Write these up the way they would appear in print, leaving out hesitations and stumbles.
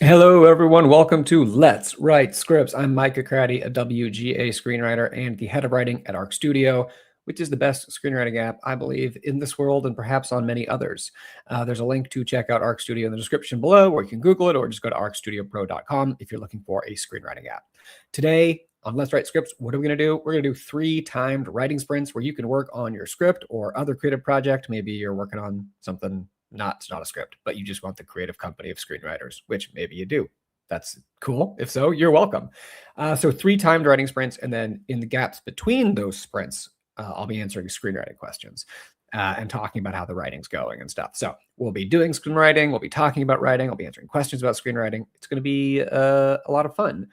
Hello, everyone. Welcome to Let's Write Scripts. I'm Micah Cratty, a WGA screenwriter and the head of writing at Arc Studio, which is the best screenwriting app, I believe, in this world and perhaps on many others. There's a link to check out Arc Studio in the description below, or you can Google it, or just go to arcstudiopro.com if you're looking for a screenwriting app. Today on Let's Write Scripts, what are we going to do? We're going to do 3 timed writing sprints where you can work on your script or other creative project. Maybe you're working on something it's not a script, but you just want the creative company of screenwriters, which maybe you do. That's cool. If so, you're welcome. So 3 timed writing sprints, and then in the gaps between those sprints, I'll be answering screenwriting questions and talking about how the writing's going and stuff. So we'll be doing screenwriting. We'll be talking about writing. I'll be answering questions about screenwriting. It's going to be a lot of fun.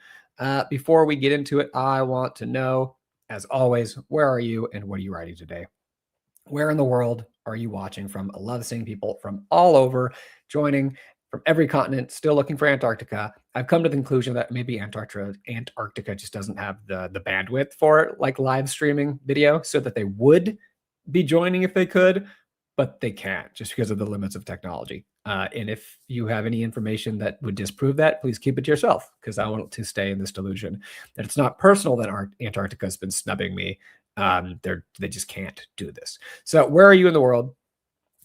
Before we get into it, I want to know, as always, where are you and what are you writing today? Where in the world are you watching from? I love seeing people from all over joining from every continent, still looking for Antarctica. I've come to the conclusion that maybe Antarctica just doesn't have the bandwidth for like live streaming video, so that they would be joining if they could, but they can't just because of the limits of technology. And if you have any information that would disprove that, please keep it to yourself, because I want to stay in this delusion that it's not personal that Antarctica has been snubbing me. They just can't do this. So where are you in the world?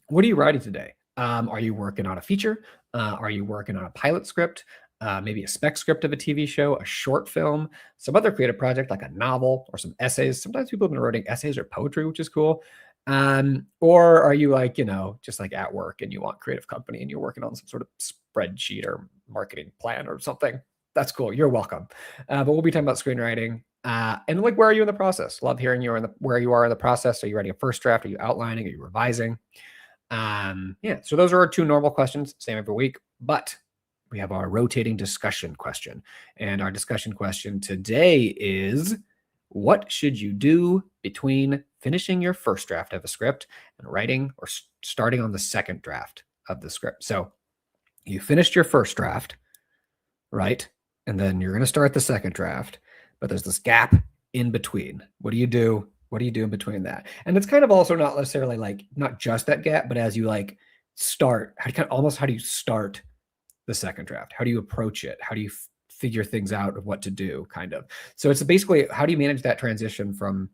What are you writing today? Are you working on a feature? Are you working on a pilot script? Maybe a spec script of a TV show, a short film, some other creative project like a novel or some essays. Sometimes people have been writing essays or poetry, which is cool. Or are you like, just like at work and you want creative company and you're working on some sort of spreadsheet or marketing plan or something? That's cool. You're welcome. But we'll be talking about screenwriting. And like, where are you in the process? Love hearing where you are in the process. Are you writing a first draft? Are you outlining? Are you revising? So those are our 2 normal questions, same every week, but we have our rotating discussion question. And our discussion question today is, what should you do between finishing your first draft of a script and writing or starting on the second draft of the script? So you finished your first draft, right? And then you're going to start the second draft, but there's this gap in between. What do you do? What do you do in between that? And it's kind of also not necessarily like, not just that gap, but as you like start, how do you start the second draft? How do you approach it? How do you figure things out of what to do, kind of? So it's basically, how do you manage that transition from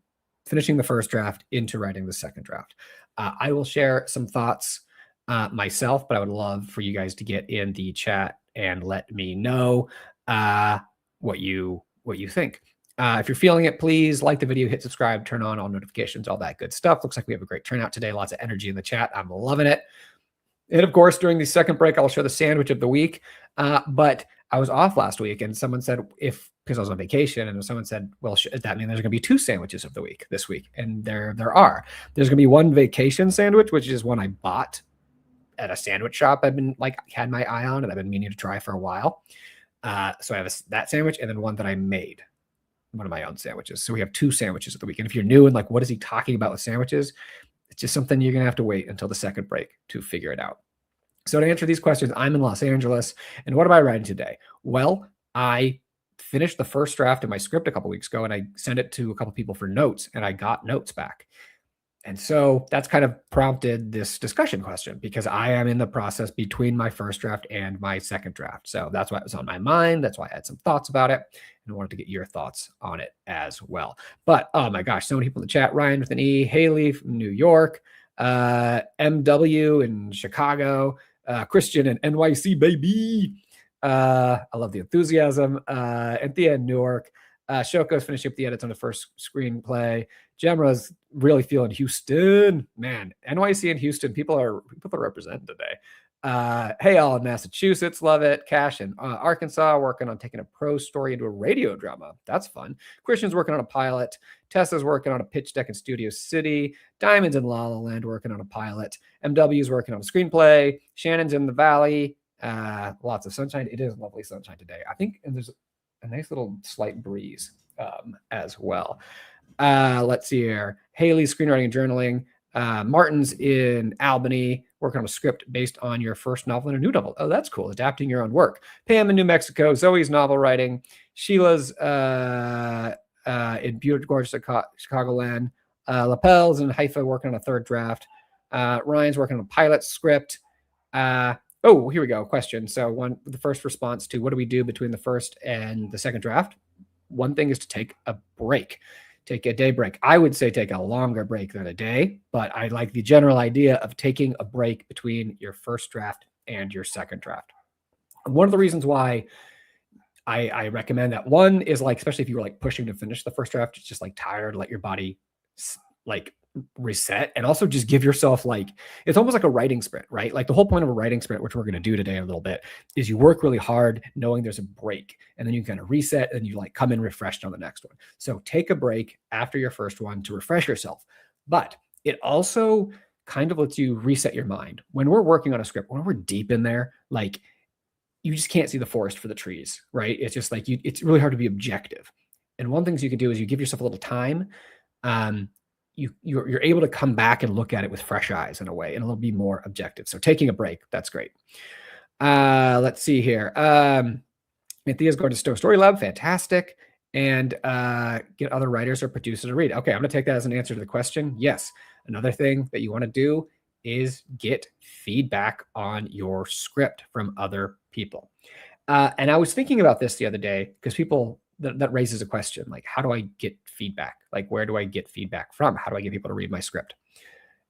finishing the first draft into writing the second draft? I will share some thoughts myself, but I would love for you guys to get in the chat and let me know what you think. If you're feeling it, please like the video, hit subscribe, turn on all notifications, all that good stuff. Looks like we have a great turnout today. Lots of energy in the chat. I'm loving it. And of course, during the second break, I'll share the sandwich of the week. But I was off last week, and someone said, because I was on vacation, and someone said, well, does that mean there's going to be 2 sandwiches of the week this week? And there are. There's going to be one vacation sandwich, which is one I bought at a sandwich shop I've been had my eye on and I've been meaning to try for a while. So I have that sandwich, and then one that I made, one of my own sandwiches. So we have 2 sandwiches of the week. And if you're new and like, what is he talking about with sandwiches? It's just something you're going to have to wait until the second break to figure it out. So to answer these questions, I'm in Los Angeles. And what am I writing today? Well, I finished the first draft of my script a couple weeks ago, and I sent it to a couple people for notes, and I got notes back. And so that's kind of prompted this discussion question, because I am in the process between my first draft and my second draft. So that's why it was on my mind. That's why I had some thoughts about it, and I wanted to get your thoughts on it as well. But oh my gosh, so many people in the chat. Ryan with an E, Haley from New York, MW in Chicago, Christian in NYC, baby. I love the enthusiasm. Anthea in Newark. Shoko's finishing up the edits on the first screenplay. Gemra's really feeling Houston. Man, NYC and Houston, people are represented today. Hey, all in Massachusetts, love it. Cash in Arkansas, working on taking a prose story into a radio drama. That's fun. Christian's working on a pilot. Tessa's working on a pitch deck in Studio City. Diamond's in La La Land working on a pilot. MW's working on a screenplay. Shannon's in the Valley. Lots of sunshine. It is lovely sunshine today. I think, and there's a nice little slight breeze as well. Let's see here. Haley's screenwriting and journaling. Martin's in Albany, working on a script based on your first novel and a new novel. Oh, that's cool. Adapting your own work. Pam in New Mexico. Zoe's novel writing. Sheila's in beautiful, gorgeous Chicagoland. Lapel's in Haifa, working on a third draft. Ryan's working on a pilot script. Oh, here we go. Question. So the first response to what do we do between the first and the second draft? One thing is to take a break, take a day break. I would say take a longer break than a day, but I like the general idea of taking a break between your first draft and your second draft. One of the reasons why I recommend that, one is like, especially if you were like pushing to finish the first draft, it's just like tired, let your body like reset, and also just give yourself like, it's almost like a writing sprint, right? Like the whole point of a writing sprint, which we're going to do today a little bit, is you work really hard knowing there's a break, and then you kind of reset and you like come in refreshed on the next one. So take a break after your first one to refresh yourself. But it also kind of lets you reset your mind. When we're working on a script, when we're deep in there, like you just can't see the forest for the trees, right? It's just like it's really hard to be objective. And one of the things you can do is you give yourself a little time. You're able to come back and look at it with fresh eyes in a way, and it'll be more objective. So taking a break, that's great. Let's see here. Anthea's going to Story Lab, fantastic. And get other writers or producers to read. Okay, I'm going to take that as an answer to the question. Yes. Another thing that you want to do is get feedback on your script from other people. And I was thinking about this the other day because people, that raises a question, like, how do I get feedback? Like, where do I get feedback from? How do I get people to read my script?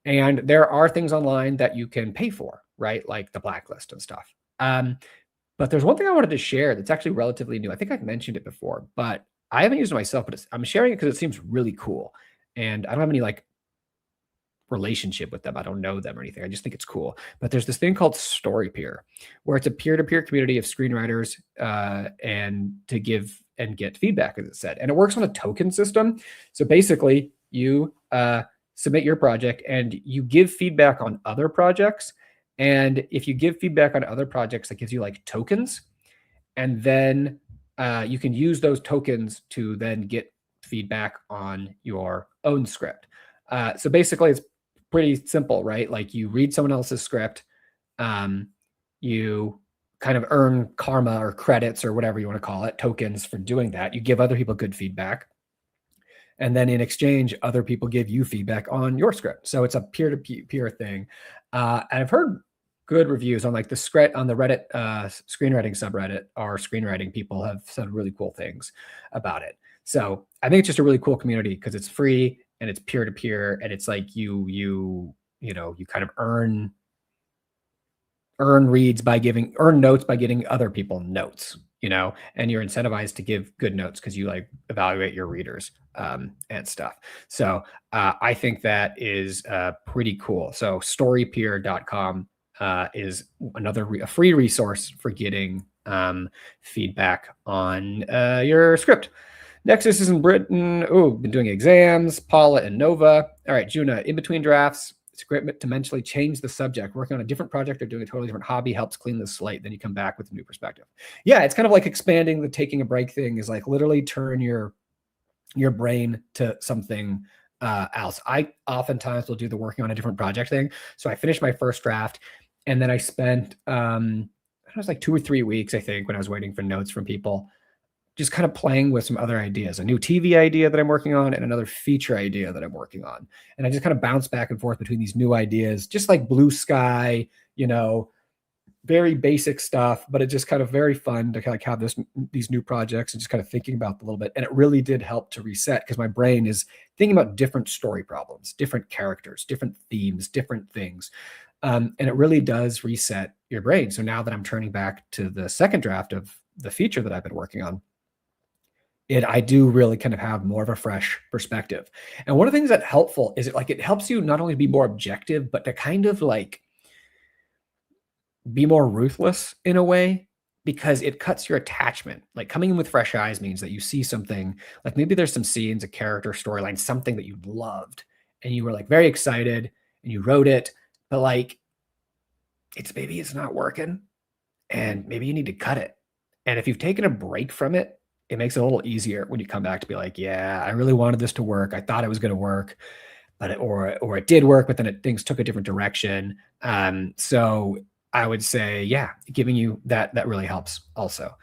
And there are things online that you can pay for, right? Like the Blacklist and stuff. But there's one thing I wanted to share that's actually relatively new. I think I've mentioned it before, but I haven't used it myself, but I'm sharing it because it seems really cool. And I don't have any like relationship with them. I don't know them or anything. I just think it's cool. But there's this thing called StoryPeer, where it's a peer-to-peer community of screenwriters and to give and get feedback, as it said. And it works on a token system. So basically, you submit your project and you give feedback on other projects. And if you give feedback on other projects, that gives you like tokens. And then you can use those tokens to then get feedback on your own script. So basically, it's pretty simple, right? Like you read someone else's script, you kind of earn karma or credits or whatever you want to call it, tokens for doing that. You give other people good feedback. And then in exchange, other people give you feedback on your script. So it's a peer-to-peer thing. And I've heard good reviews on like on the Reddit screenwriting subreddit. Our screenwriting people have said really cool things about it. So I think it's just a really cool community because it's free and it's peer-to-peer, and it's like you kind of earn notes by giving other people notes, and you're incentivized to give good notes because you like evaluate your readers and stuff. So I think that is pretty cool. So storypeer.com is a free resource for getting feedback on your script. Nexus is in Britain. Oh, been doing exams. Paula and Nova. All right, Juna, in between drafts, it's great to mentally change the subject. Working on a different project or doing a totally different hobby helps clean the slate. Then you come back with a new perspective. Yeah, it's kind of like expanding. The taking a break thing is like literally turn your brain to something else. I oftentimes will do the working on a different project thing. So I finished my first draft, and then I spent it was like 2 or 3 weeks, I think, when I was waiting for notes from people, just kind of playing with some other ideas, a new TV idea that I'm working on and another feature idea that I'm working on. And I just kind of bounce back and forth between these new ideas, just like blue sky, very basic stuff, but it's just kind of very fun to like have these new projects and just kind of thinking about them a little bit. And it really did help to reset because my brain is thinking about different story problems, different characters, different themes, different things. And it really does reset your brain. So now that I'm turning back to the second draft of the feature that I've been working on, I do really kind of have more of a fresh perspective. And one of the things that's helpful is it helps you not only be more objective, but to kind of like be more ruthless in a way, because it cuts your attachment. Like coming in with fresh eyes means that you see something, like maybe there's some scenes, a character storyline, something that you loved and you were like very excited and you wrote it, but like maybe it's not working and maybe you need to cut it. And if you've taken a break from it, it makes it a little easier when you come back to be like, yeah, I really wanted this to work. I thought it was going to work, but or it did work, but then things took a different direction. So I would say, yeah, giving you that really helps also.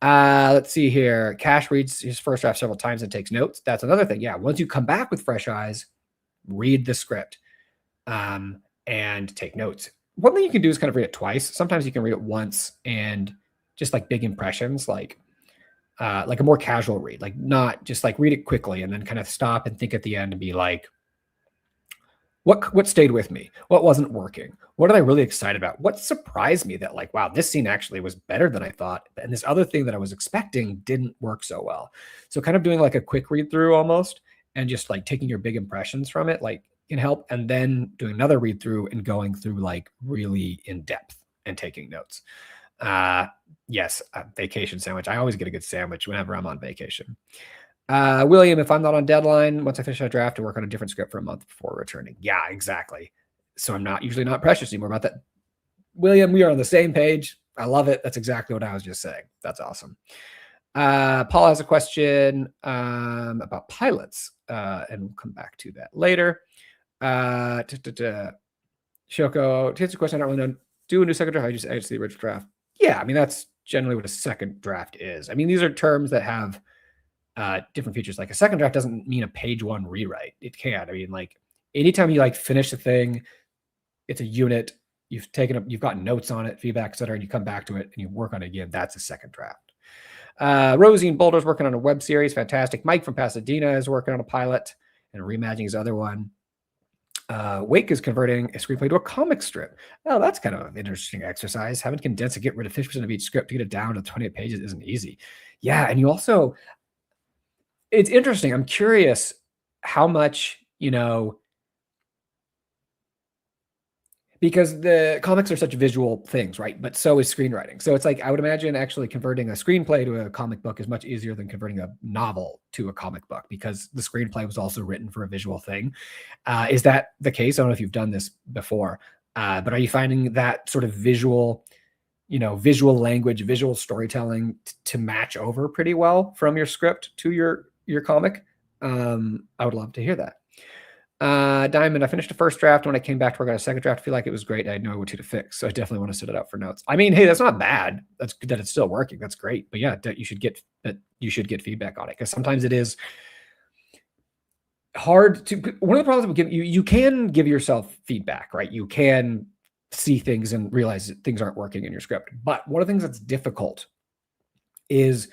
Let's see here. Cash reads his first draft several times and takes notes. That's another thing. Yeah, once you come back with fresh eyes, read the script and take notes. one thing you can do is kind of read it twice. Sometimes you can read it once and just like big impressions, like a more casual read, like not just like read it quickly and then kind of stop and think at the end and be like, what stayed with me? What wasn't working? What am I really excited about? What surprised me that like, wow, this scene actually was better than I thought. And this other thing that I was expecting didn't work so well. So kind of doing like a quick read through almost and just like taking your big impressions from it, like can help. And then doing another read through and going through like really in depth and taking notes. Yes, vacation sandwich. I always get a good sandwich whenever I'm on vacation. William, if I'm not on deadline, once I finish a draft, to work on a different script for a month before returning. Yeah, exactly. So I'm not usually not precious anymore about that. William, we are on the same page. I love it. That's exactly what I was just saying. That's awesome. Paul has a question about pilots, and we'll come back to that later. Shoko, to answer the question, I don't really know. Do a new second draft. I just add to the original draft. Yeah, I mean, that's generally what a second draft is. I mean, these are terms that have different features. Like a second draft doesn't mean a page one rewrite. It can. I mean, like anytime you like finish the thing, it's a unit. You've taken up, you've got notes on it, feedback, etc., and you come back to it and you work on it again. That's a second draft. Rosie in Boulder's working on a web series. Fantastic. Mike from Pasadena is working on a pilot and reimagining his other one. Wake is converting a screenplay to a comic strip. Oh, that's kind of an interesting exercise. Having to condense and get rid of 50% of each script to get it down to 28 pages isn't easy. Yeah, and you also, it's interesting. I'm curious how much, because the comics are such visual things, right? But so is screenwriting. So it's like, I would imagine actually converting a screenplay to a comic book is much easier than converting a novel to a comic book, because the screenplay was also written for a visual thing. Is that the case? I don't know if you've done this before, but are you finding that sort of visual language, visual storytelling to match over pretty well from your script to your comic? I would love to hear that. Diamond, I finished the first draft. When I came back to work on a second draft, I feel like it was great. I had no idea what to fix. So I definitely want to set it up for notes. I mean, hey, that's not bad. That's good that it's still working. That's great. But yeah, you should get feedback on it, because sometimes it is hard to, one of the problems we give you can give yourself feedback, right? You can see things and realize that things aren't working in your script. But one of the things that's difficult is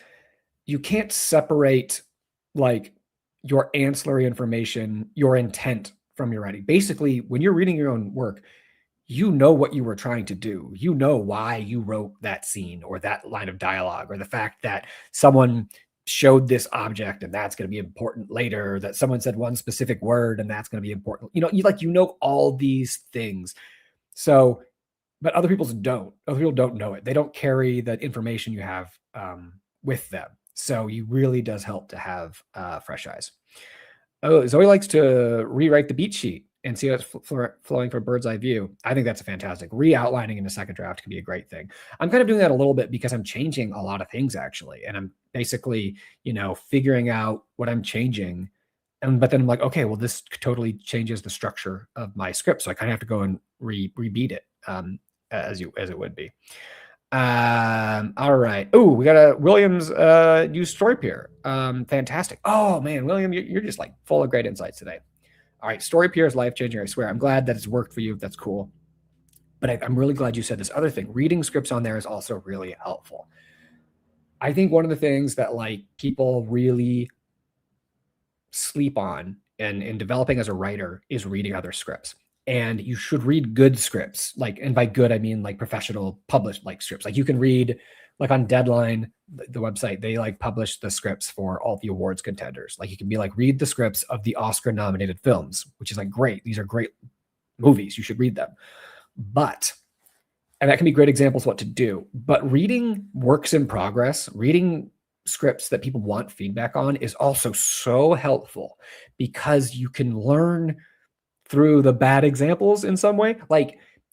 you can't separate like your ancillary information, your intent from your writing. Basically, when you're reading your own work, you know what you were trying to do. You know why you wrote that scene or that line of dialogue, or the fact that someone showed this object and that's going to be important later, that someone said one specific word and that's going to be important. You know all these things. So, but other people don't. Other people don't know it. They don't carry the information you have with them. So it really does help to have fresh eyes. Oh, Zoe likes to rewrite the beat sheet and see how it's flowing from a bird's eye view. I think that's a fantastic. Re-outlining in a second draft can be a great thing. I'm kind of doing that a little bit because I'm changing a lot of things actually. And I'm basically, figuring out what I'm changing. But then I'm like, okay, well, this totally changes the structure of my script. So I kind of have to go and rebeat it as it would be. All right. Oh, we got a Williams new story peer. Fantastic. Oh man, William, you're just like full of great insights today. All right, story peer is life-changing, I swear. I'm glad that it's worked for you. That's cool. But I'm really glad you said this other thing. Reading scripts on there is also really helpful. I think one of the things that like people really sleep on in developing as a writer is reading other scripts. And you should read good scripts, and by good, I mean like professional published scripts. Like you can read, like on Deadline, the website, they publish the scripts for all the awards contenders. Like you can be read the scripts of the Oscar nominated films, which is great. These are great movies. You should read them. And that can be great examples what to do. But reading works in progress, reading scripts that people want feedback on is also so helpful, because you can learn through the bad examples in some way.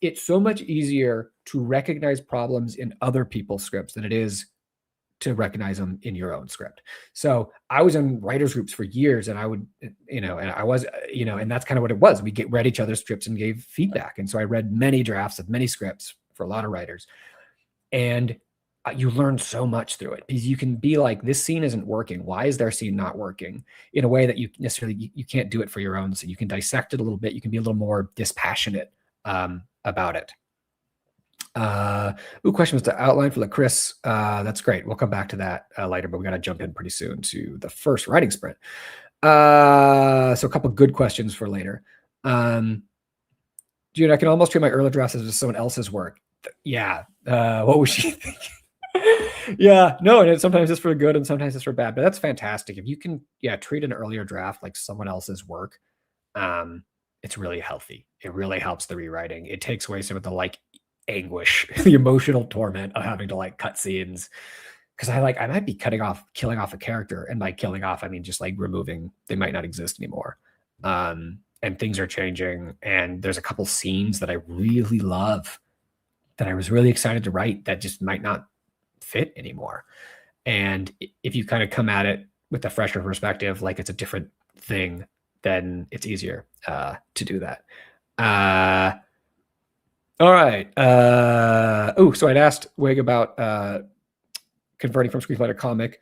It's so much easier to recognize problems in other people's scripts than it is to recognize them in your own script. So I was in writers groups for years, and I would, and I was, and that's kind of what it was. We read each other's scripts and gave feedback. And so I read many drafts of many scripts for a lot of writers, and you learn so much through it, because you can be like, this scene isn't working. Why is their scene not working? In a way that you necessarily, you can't do it for your own. So you can dissect it a little bit. You can be a little more dispassionate about it. Question was the outline for Chris. That's great. We'll come back to that later, but we got to jump in pretty soon to the first writing sprint. So a couple good questions for later. Dude, I can almost treat my early drafts as someone else's work. Yeah. What was she thinking? Yeah, no, and sometimes it's for good and sometimes it's for bad, but that's fantastic. If you can, treat an earlier draft like someone else's work, it's really healthy. It really helps the rewriting. It takes away some of the anguish, the emotional torment of having to cut scenes. Because I might be killing off a character, and by killing off, I mean just removing. They might not exist anymore, and things are changing. And there's a couple scenes that I really love, that I was really excited to write, that just might not fit anymore. And if you kind of come at it with a fresher perspective, like it's a different thing, then it's easier to do that. All right. So I'd asked Wig about converting from screenplay to comic.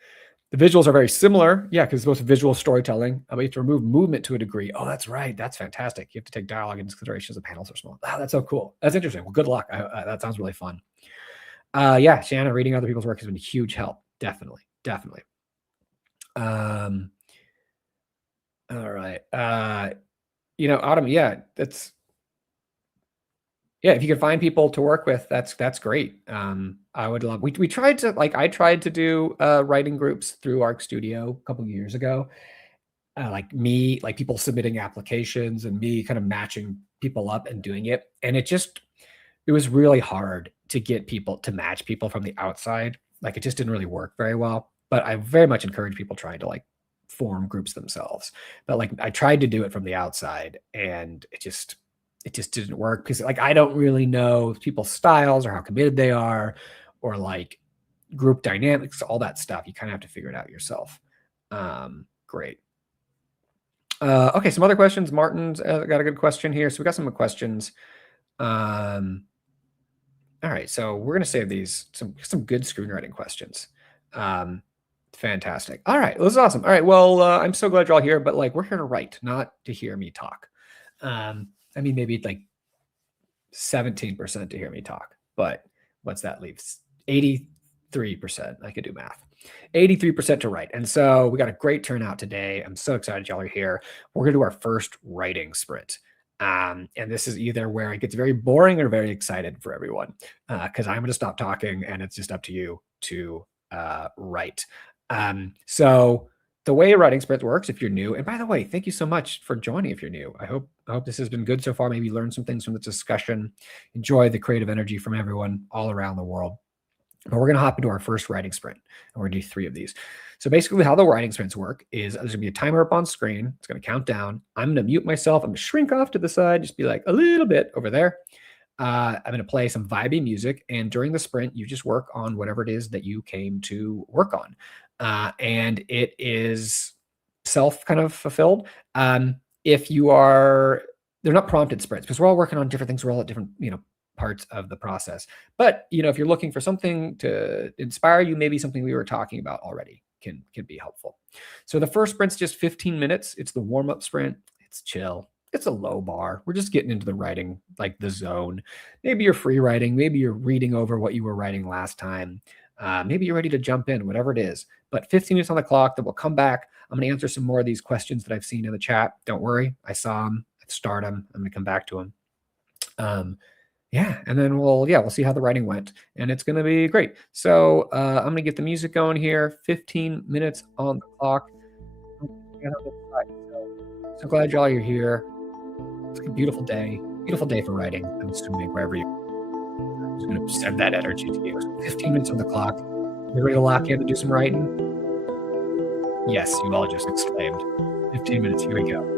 The visuals are very similar. Yeah, because it's both visual storytelling. But you have to remove movement to a degree. Oh, that's right. That's fantastic. You have to take dialogue into consideration as the panels are small. Oh, that's so cool. That's interesting. Well, good luck. That sounds really fun. Yeah, Shannon, reading other people's work has been a huge help. Definitely. All right. Autumn, if you can find people to work with, that's great. I would love. We tried to I tried to do writing groups through Arc Studio a couple of years ago. People submitting applications and me kind of matching people up and doing it, and it was really hard to get people to match people from the outside. It just didn't really work very well. But I very much encourage people trying to form groups themselves. But I tried to do it from the outside, and it just didn't work, because I don't really know people's styles or how committed they are, or group dynamics, all that stuff. You kind of have to figure it out yourself. Great. Okay, some other questions. Martin's got a good question here. So we got some questions. All right, so we're going to save these, some good screenwriting questions. Fantastic. All right, this is awesome. All right, well, I'm so glad you're all here, but we're here to write, not to hear me talk. I mean, maybe 17% to hear me talk, but what's that leave? 83%. I could do math. 83% to write. And so we got a great turnout today. I'm so excited y'all are here. We're going to do our first writing sprint. And this is either where it gets very boring or very excited for everyone, because I'm going to stop talking and it's just up to you to write. So the way a writing sprint works, if you're new, and by the way, thank you so much for joining if you're new. I hope this has been good so far. Maybe learn some things from the discussion. Enjoy the creative energy from everyone all around the world. But we're going to hop into our first writing sprint, and we're going to do 3 of these. So basically how the writing sprints work is there's going to be a timer up on screen. It's going to count down. I'm going to mute myself. I'm going to shrink off to the side, just be a little bit over there. I'm going to play some vibey music, and during the sprint, you just work on whatever it is that you came to work on. And it is self kind of fulfilled. If you are, they're not prompted sprints, because we're all working on different things. We're all at different, parts of the process. But, if you're looking for something to inspire you, maybe something we were talking about already can be helpful. So the first sprint's just 15 minutes. It's the warm-up sprint. It's chill. It's a low bar. We're just getting into the writing, the zone. Maybe you're free writing. Maybe you're reading over what you were writing last time. Maybe you're ready to jump in, whatever it is. But 15 minutes on the clock, then we'll come back. I'm going to answer some more of these questions that I've seen in the chat. Don't worry. I saw them. I'd start them. I'm going to come back to them. And then we'll see how the writing went, and it's going to be great. So I'm going to get the music going here. 15 minutes on the clock. So glad y'all are here. It's a beautiful day for writing. I'm assuming wherever you are. I'm just going to send that energy to you. So 15 minutes on the clock. You ready to lock in and do some writing? Yes, you all just exclaimed. 15 minutes. Here we go.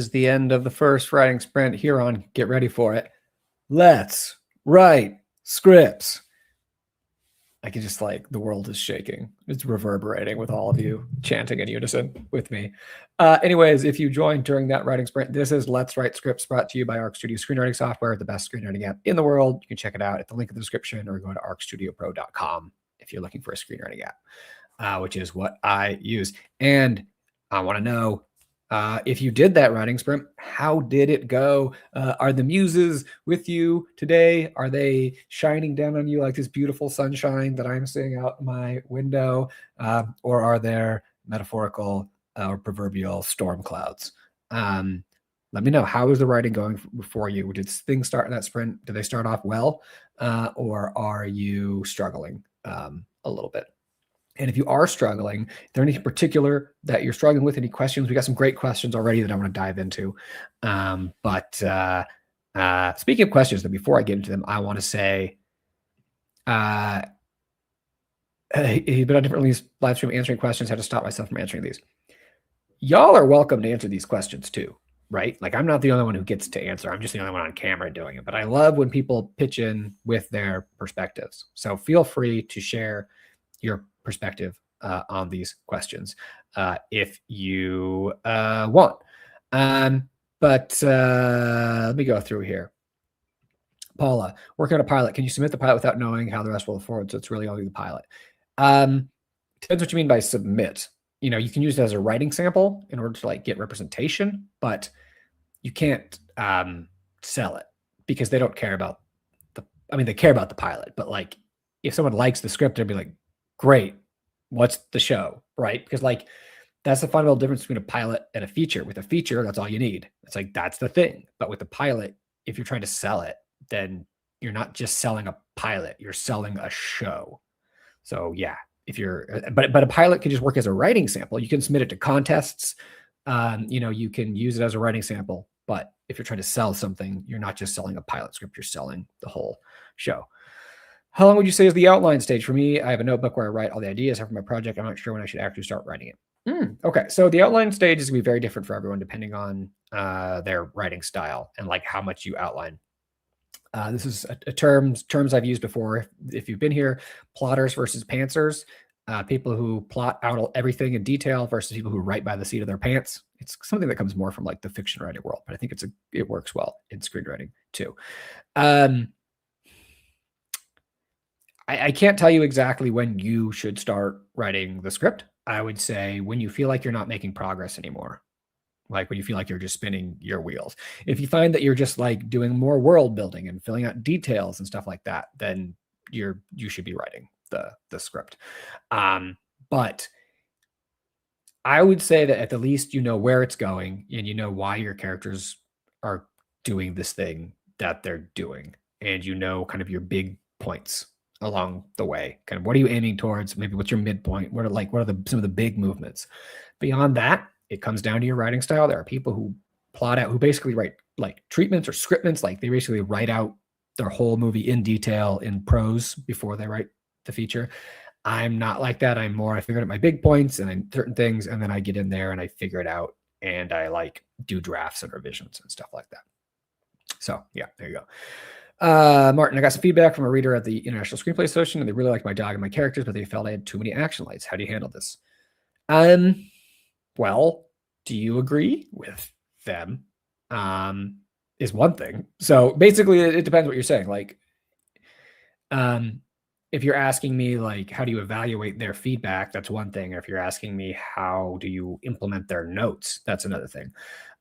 is the end of the first writing sprint here on Get Ready For It. Let's write scripts. I can just the world is shaking. It's reverberating with all of you chanting in unison with me. Anyways, if you joined during that writing sprint, this is Let's Write Scripts, brought to you by Arc Studio Screenwriting Software, the best screenwriting app in the world. You can check it out at the link in the description or go to arcstudiopro.com if you're looking for a screenwriting app, which is what I use. And I want to know, if you did that writing sprint, how did it go? Are the muses with you today? Are they shining down on you like this beautiful sunshine that I'm seeing out my window? Or are there metaphorical or proverbial storm clouds? Let me know, how is the writing going for you? Did things start in that sprint? Did they start off well? Or are you struggling a little bit? And if you are struggling, is there anything particular that you're struggling with? Any questions? We got some great questions already that I want to dive into. Speaking of questions, then before I get into them, I want to say, he's been on different live stream answering questions. Had to stop myself from answering these. Y'all are welcome to answer these questions too, right? Like, I'm not the only one who gets to answer. I'm just the only one on camera doing it. But I love when people pitch in with their perspectives. So feel free to share your perspective on these questions if you want. Let me go through here. Paula, working on a pilot. Can you submit the pilot without knowing how the rest will forward? So it's really only the pilot. Depends what you mean by submit. You can use it as a writing sample in order to get representation, but you can't sell it because they don't care about they care about the pilot, but if someone likes the script, they'd be like, great, what's the show, right? Because that's the fundamental difference between a pilot and a feature. With a feature, that's all you need. It's that's the thing. But with a pilot, if you're trying to sell it, then you're not just selling a pilot, you're selling a show. So yeah, but a pilot can just work as a writing sample. You can submit it to contests. You can use it as a writing sample, but if you're trying to sell something, you're not just selling a pilot script, you're selling the whole show. How long would you say is the outline stage? For me, I have a notebook where I write all the ideas for my project. I'm not sure when I should actually start writing it. Okay, so the outline stage is going to be very different for everyone depending on their writing style and how much you outline. This is terms I've used before. If you've been here, plotters versus pantsers. People who plot out everything in detail versus people who write by the seat of their pants. It's something that comes more from the fiction writing world, but I think it works well in screenwriting too. I can't tell you exactly when you should start writing the script. I would say when you feel like you're not making progress anymore, when you feel like you're just spinning your wheels. If you find that you're just doing more world building and filling out details and stuff like that, then you should be writing the script. But I would say that at the least you know where it's going and you know why your characters are doing this thing that they're doing, and kind of your big points along the way. Kind of what are you aiming towards? Maybe what's your midpoint? What are some of the big movements? Beyond that, it comes down to your writing style. There are people who plot out, who basically write treatments or scriptments. They basically write out their whole movie in detail in prose before they write the feature. I'm not like that. I'm more, I figure out my big points and certain things, and then I get in there and I figure it out, and I do drafts and revisions and stuff like that. So yeah, there you go. Martin, I got some feedback from a reader at the International Screenplay Association, and they really liked my dog and my characters, but they felt I had too many action lights. How do you handle this? Well, do you agree with them? Is one thing. So basically, it depends what you're saying. If you're asking me how do you evaluate their feedback, that's one thing. Or if you're asking me how do you implement their notes, that's another thing.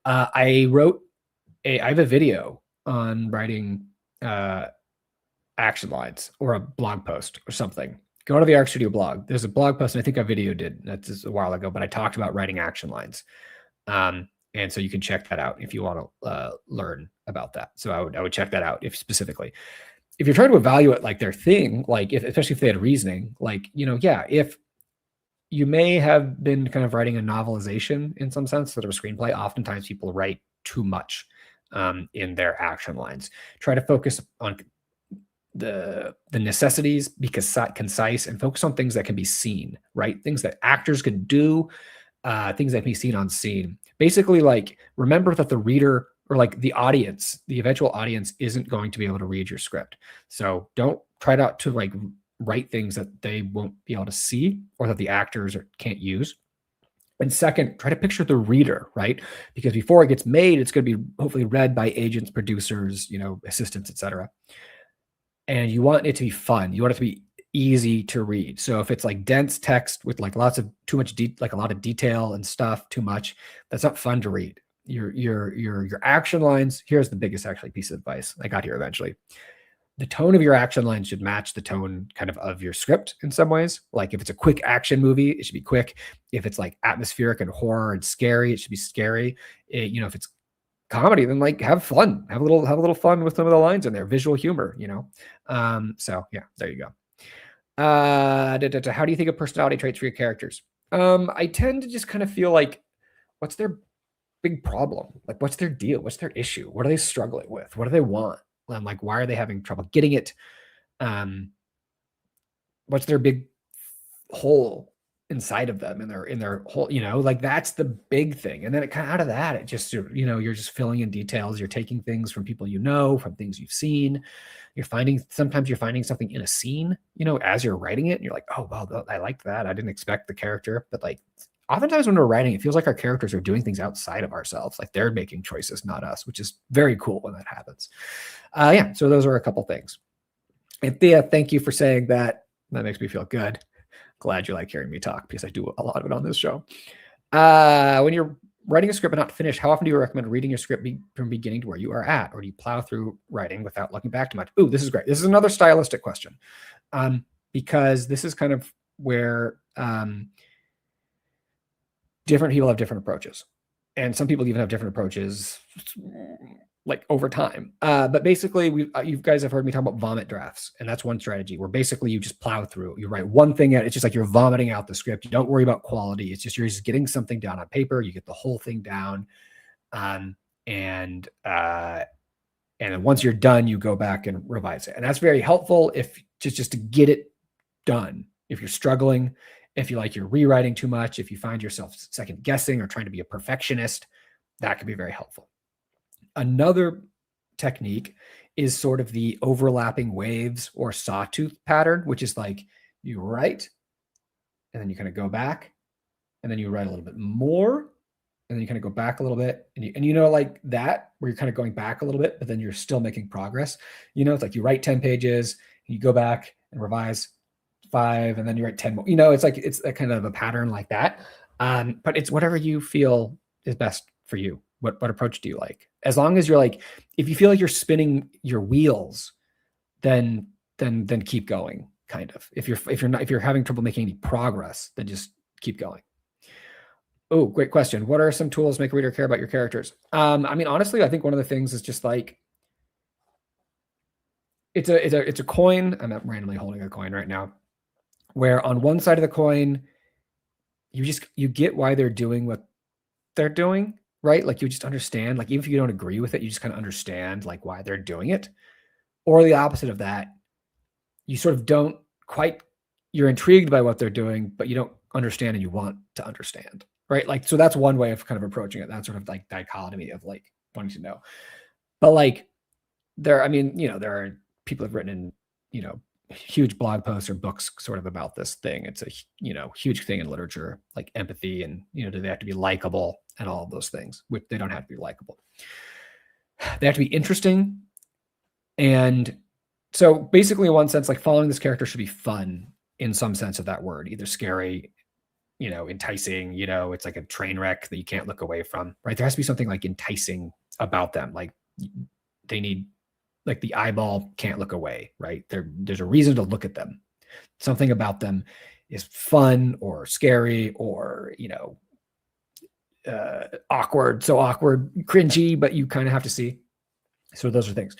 I have a video on writing action lines, or a blog post or something. Go to the Arc Studio blog. There's a blog post, and I think I videoed it. That's just a while ago, but I talked about writing action lines. And so you can check that out if you want to learn about that. So I would check that out if you're trying to evaluate their thing, especially if they had reasoning, if you may have been kind of writing a novelization in some sense sort of a screenplay. Oftentimes people write too much in their action lines. Try to focus on the necessities, be concise, and focus on things that can be seen, right? Things that actors can do, things that can be seen on scene. Basically, like, remember that the reader or like the audience, the eventual audience isn't going to be able to read your script. So don't try to like write things that they won't be able to see or that the actors can't use. And second, try to picture the reader, right? Because before it gets made, it's going to be hopefully read by agents, producers, assistants, etc. And you want it to be fun. You want it to be easy to read. So if it's like dense text with like lots of like a lot of detail and stuff, too much, that's not fun to read. Your action lines. Here's the biggest actually piece of advice I got here eventually. The tone of your action lines should match the tone kind of your script in some ways. Like if it's a quick action movie, it should be quick. If it's like atmospheric and horror and scary, it should be scary. If it's comedy, then like have fun, have a little fun with some of the lines in there, visual humor. So yeah, there you go. How do you think of personality traits for your characters? I tend to just kind of feel like, what's their big problem? Like, what's their deal? What's their issue? What are they struggling with? What do they want? Like, why are they having trouble getting it? What's their big hole inside of them in their whole, like that's the big thing. And then it kind of out of that, it just, you're just filling in details. You're taking things from people, from things you've seen. Sometimes you're finding something in a scene, as you're writing it, and you're like, oh, well, I liked that. I didn't expect the character, but like oftentimes when we're writing, it feels like our characters are doing things outside of ourselves. Like they're making choices, not us, which is very cool when that happens. Yeah. So those are a couple things. And Thea, thank you for saying that. That makes me feel good. Glad you like hearing me talk because I do a lot of it on this show. When you're writing a script but not finished, how often do you recommend reading your script from beginning to where you are at? Or do you plow through writing without looking back too much? Ooh, this is great. This is another stylistic question. Because this is kind of where different people have different approaches. And some people even have different approaches like over time. But basically, you guys have heard me talk about vomit drafts. And that's one strategy where basically you just plow through. You write one thing out. It's just like you're vomiting out the script. You don't worry about quality. It's just you're just getting something down on paper. You get the whole thing down. And then once you're done, you go back and revise it. And that's very helpful if just to get it done. If you're struggling, if you're rewriting too much, if you find yourself second guessing or trying to be a perfectionist, that could be very helpful. Another technique is sort of the overlapping waves or sawtooth pattern, which is like you write and then you kind of go back and then you write a little bit more and then you kind of go back a little bit and like that where you're kind of going back a little bit, but then you're still making progress. It's like you write 10 pages, and you go back and revise 5, and then you write 10 more. It's like it's a kind of a pattern like that. But it's whatever you feel is best for you. What approach do you like? As long as you're like, if you feel like you're spinning your wheels, then keep going. Kind of. If you're having trouble making any progress, then just keep going. Oh, great question. What are some tools to make a reader care about your characters? Honestly, I think one of the things is just like it's a coin. I'm not randomly holding a coin right now, where on one side of the coin, you get why they're doing what they're doing, right? Like you just understand, like even if you don't agree with it, you just kind of understand like why they're doing it. Or the opposite of that, you sort of don't quite, you're intrigued by what they're doing, but you don't understand and you want to understand, right? Like, so that's one way of kind of approaching it. That sort of like dichotomy of like wanting to know. But like there are people have written in, huge blog posts or books sort of about this thing. It's a, huge thing in literature, like empathy and, do they have to be likable and all of those things, which they don't have to be likable. They have to be interesting. And so basically in one sense, like following this character should be fun in some sense of that word, either scary, enticing, it's like a train wreck that you can't look away from, right? There has to be something like enticing about them. Like they need, like the eyeball can't look away, right? There's a reason to look at them. Something about them is fun or scary or, awkward, cringy, but you kind of have to see. So those are things.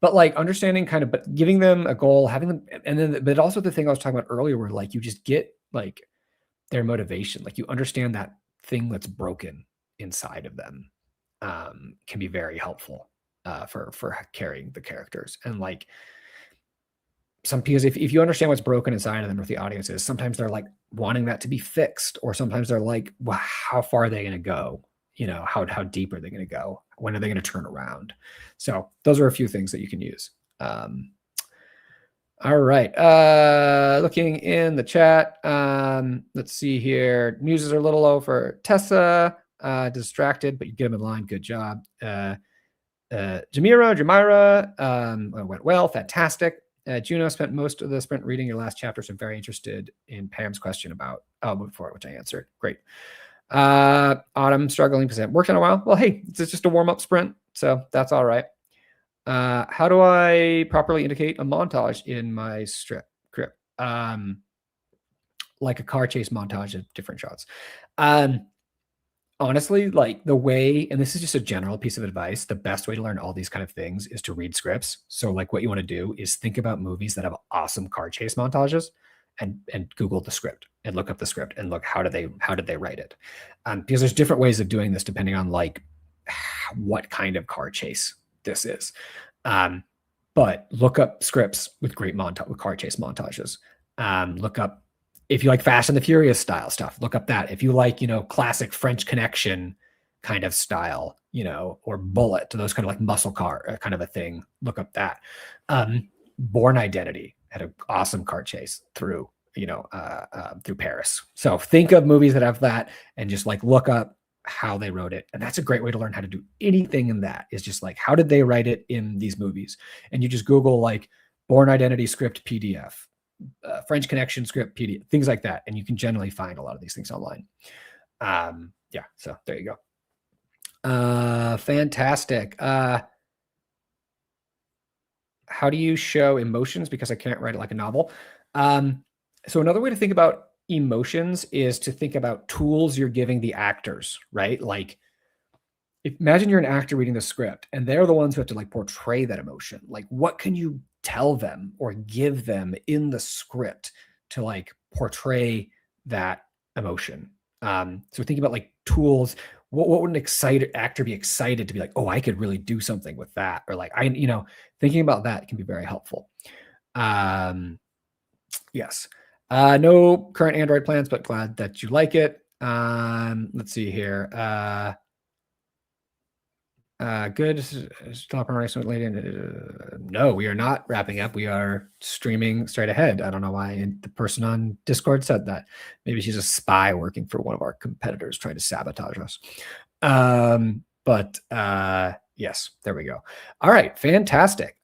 But like understanding kind of, but giving them a goal, having them, and then, but also the thing I was talking about earlier where like you just get like their motivation, like you understand that thing that's broken inside of them can be very helpful for carrying the characters. And like because if you understand what's broken inside of them with the audience is, sometimes they're like wanting that to be fixed, or sometimes they're like, well, how far are they going to go? How deep are they going to go? When are they going to turn around? So those are a few things that you can use. All right. Looking in the chat. Let's see here. Muses are a little low for Tessa. Distracted, but you get them in line. Good job. Jamira, went well. Fantastic. Juno spent most of the sprint reading your last chapter, so I'm very interested in Pam's question about before, which I answered. Great. Autumn struggling because I haven't worked in a while. Well, hey, it's just a warm-up sprint, so that's all right. How do I properly indicate a montage in my script? Like a car chase montage of different shots. Honestly, like the way, and this is just a general piece of advice, the best way to learn all these kind of things is to read scripts. So like what you want to do is think about movies that have awesome car chase montages and Google the script and look up the script and look, how did they write it? Because there's different ways of doing this depending on like what kind of car chase this is. But look up scripts with great car chase montages. Look up, if you like Fast and the Furious style stuff, look up that. If you like, classic French Connection kind of style, or Bullet, those kind of like muscle car kind of a thing, look up that. Born Identity had an awesome car chase through Paris. So think of movies that have that and just like look up how they wrote it. And that's a great way to learn how to do anything in that, is just like, how did they write it in these movies? And you just Google like Born Identity script PDF, French Connection script PDF, things like that. And you can generally find a lot of these things online. So there you go. Fantastic. How do you show emotions? Because I can't write it like a novel. So another way to think about emotions is to think about tools you're giving the actors, right? Like, imagine you're an actor reading the script and they're the ones who have to like portray that emotion. Like, what can you tell them or give them in the script to like portray that emotion? So thinking about like tools, what would an excited actor be excited to be like, oh, I could really do something with that? Or like, thinking about that can be very helpful. Yes. No current Android plans, but glad that you like it. Let's see here. Good. Stop our race lady. No, we are not wrapping up. We are streaming straight ahead. I don't know why the person on Discord said that. Maybe she's a spy working for one of our competitors trying to sabotage us. Yes, there we go. All right, fantastic.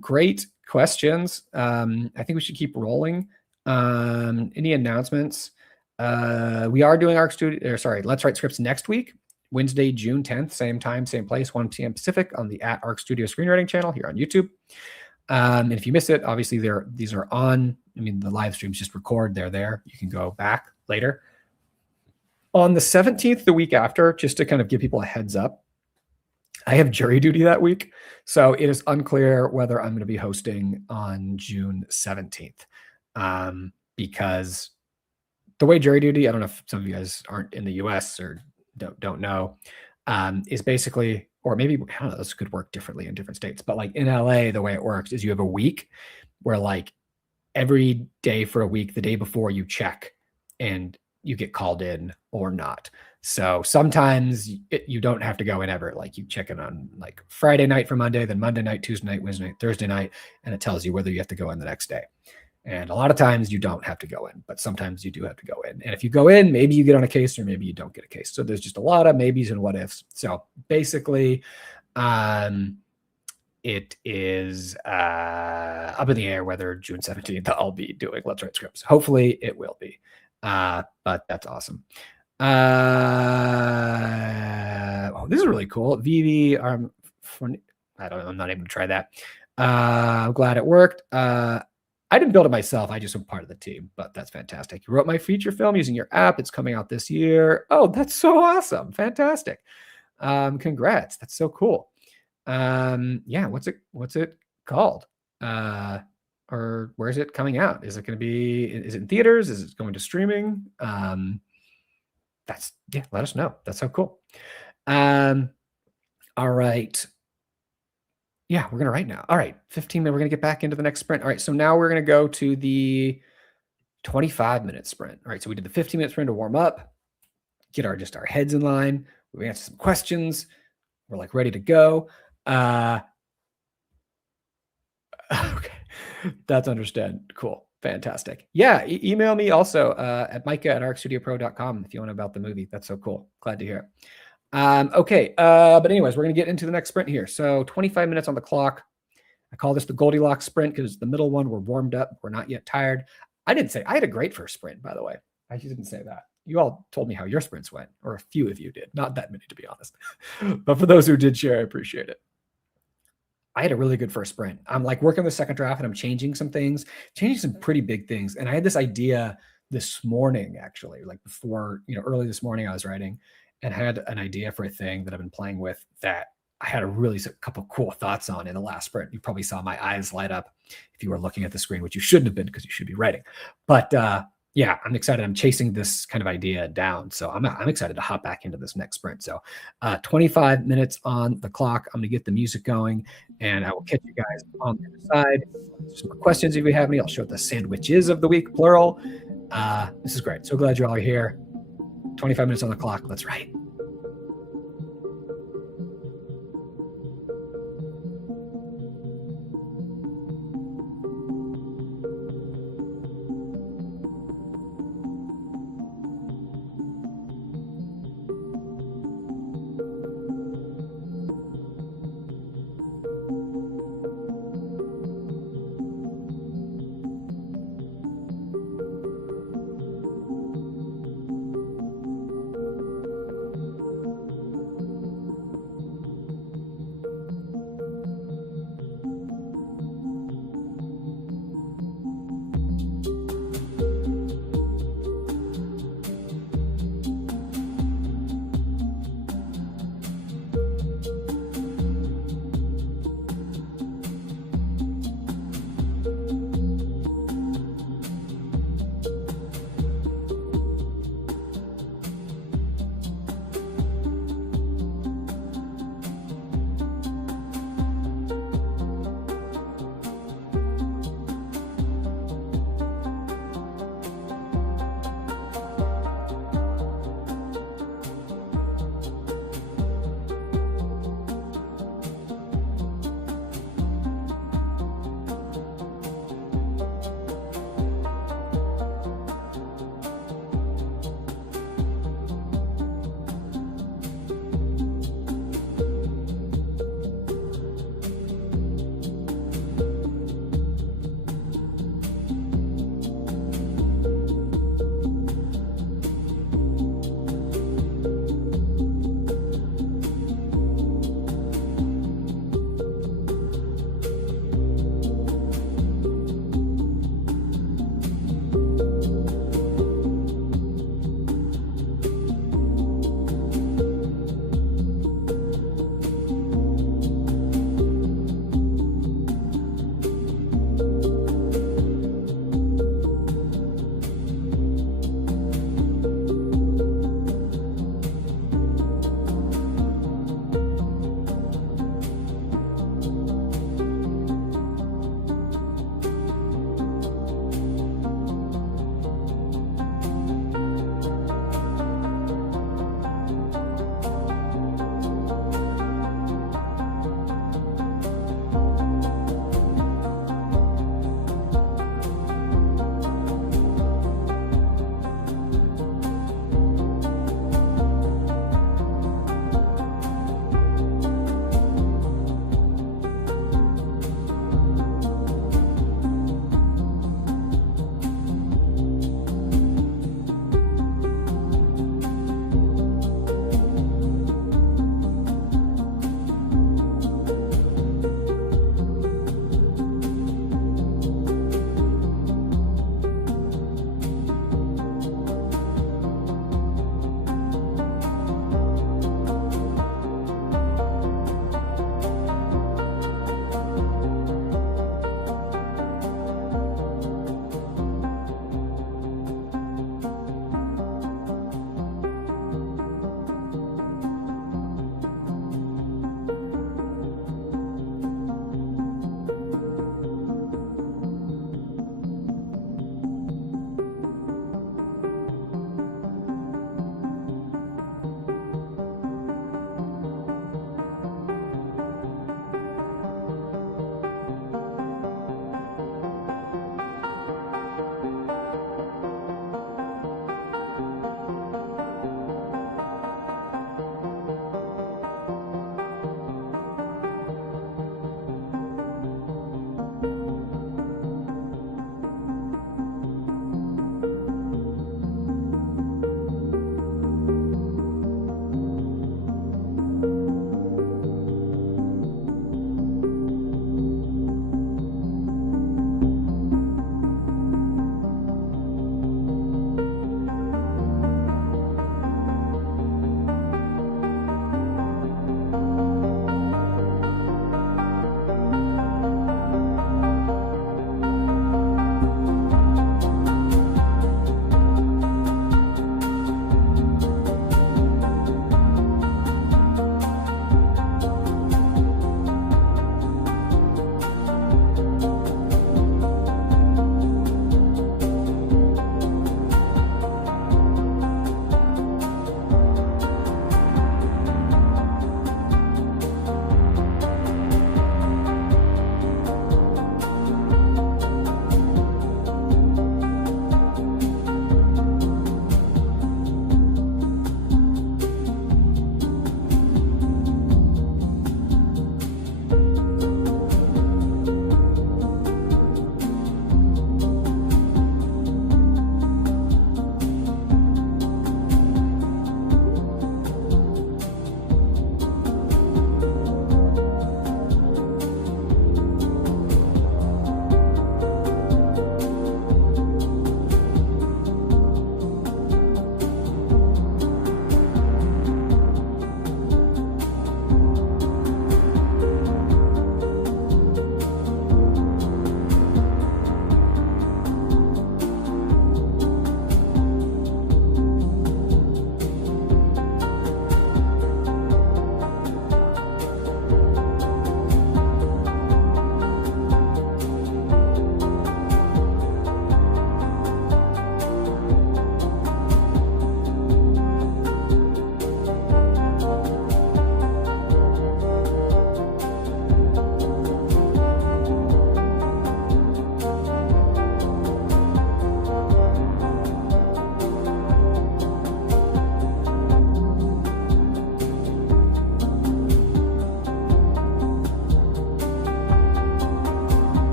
Great questions. I think we should keep rolling. Any announcements? We are doing Let's Write Scripts next week, Wednesday, June 10th, same time, same place, 1 p.m. Pacific on the @Arc Studio Screenwriting channel here on YouTube. And if you miss it, obviously these are on. The live streams just record. They're there. You can go back later. On the 17th, the week after, just to kind of give people a heads up, I have jury duty that week. So it is unclear whether I'm going to be hosting on June 17th. Because the way jury duty, I don't know if some of you guys aren't in the US or don't know, is basically, or maybe, I don't know, this could work differently in different states, but like in LA, the way it works is you have a week where like every day for a week, the day before you check and you get called in or not. So sometimes you don't have to go in ever. Like you check in on like Friday night for Monday, then Monday night, Tuesday night, Wednesday night, Thursday night, and it tells you whether you have to go in the next day. And a lot of times you don't have to go in, but sometimes you do have to go in. And if you go in, maybe you get on a case or maybe you don't get a case. So there's just a lot of maybes and what ifs. So basically, it is up in the air whether June 17th I'll be doing Let's Write Scripts. Hopefully it will be. But that's awesome. This is really cool. Vivi, I don't know, I'm not able to try that. I'm glad it worked. I didn't build it myself. I just am part of the team, but that's fantastic. You wrote my feature film using your app. It's coming out this year. Oh, that's so awesome. Fantastic. Congrats. That's so cool. What's it called? Or where's it coming out? Is it in theaters? Is it going to streaming? Let us know. That's so cool. All right. Yeah, we're gonna write now. All right, 15 minutes. We're gonna get back into the next sprint. All right, so now we're gonna go to the 25-minute sprint. All right, so we did the 15-minute sprint to warm up, get our heads in line. We answer some questions. We're like ready to go. Okay, that's understood. Cool, fantastic. Yeah, email me also at Micah@arcstudiopro.com if you want to know about the movie. That's so cool. Glad to hear. Okay, but anyways, we're gonna get into the next sprint here. So 25 minutes on the clock. I call this the Goldilocks sprint because the middle one we're warmed up. We're not yet tired. I didn't say I had a great first sprint, by the way. I didn't say that. You all told me how your sprints went, or a few of you did. Not that many, to be honest. But for those who did share, I appreciate it. I had a really good first sprint. I'm like working the second draft and I'm changing some things, changing some pretty big things. And I had this idea this morning, actually, like before, early this morning I was writing and had an idea for a thing that I've been playing with that I had a couple cool thoughts on in the last sprint. You probably saw my eyes light up if you were looking at the screen, which you shouldn't have been because you should be writing. But yeah, I'm excited. I'm chasing this kind of idea down. So I'm excited to hop back into this next sprint. So 25 minutes on the clock. I'm going to get the music going and I will catch you guys on the other side. Some questions if you have any. I'll show what the sandwiches of the week, plural. This is great. So glad you all are here. 25 minutes on the clock. Let's write.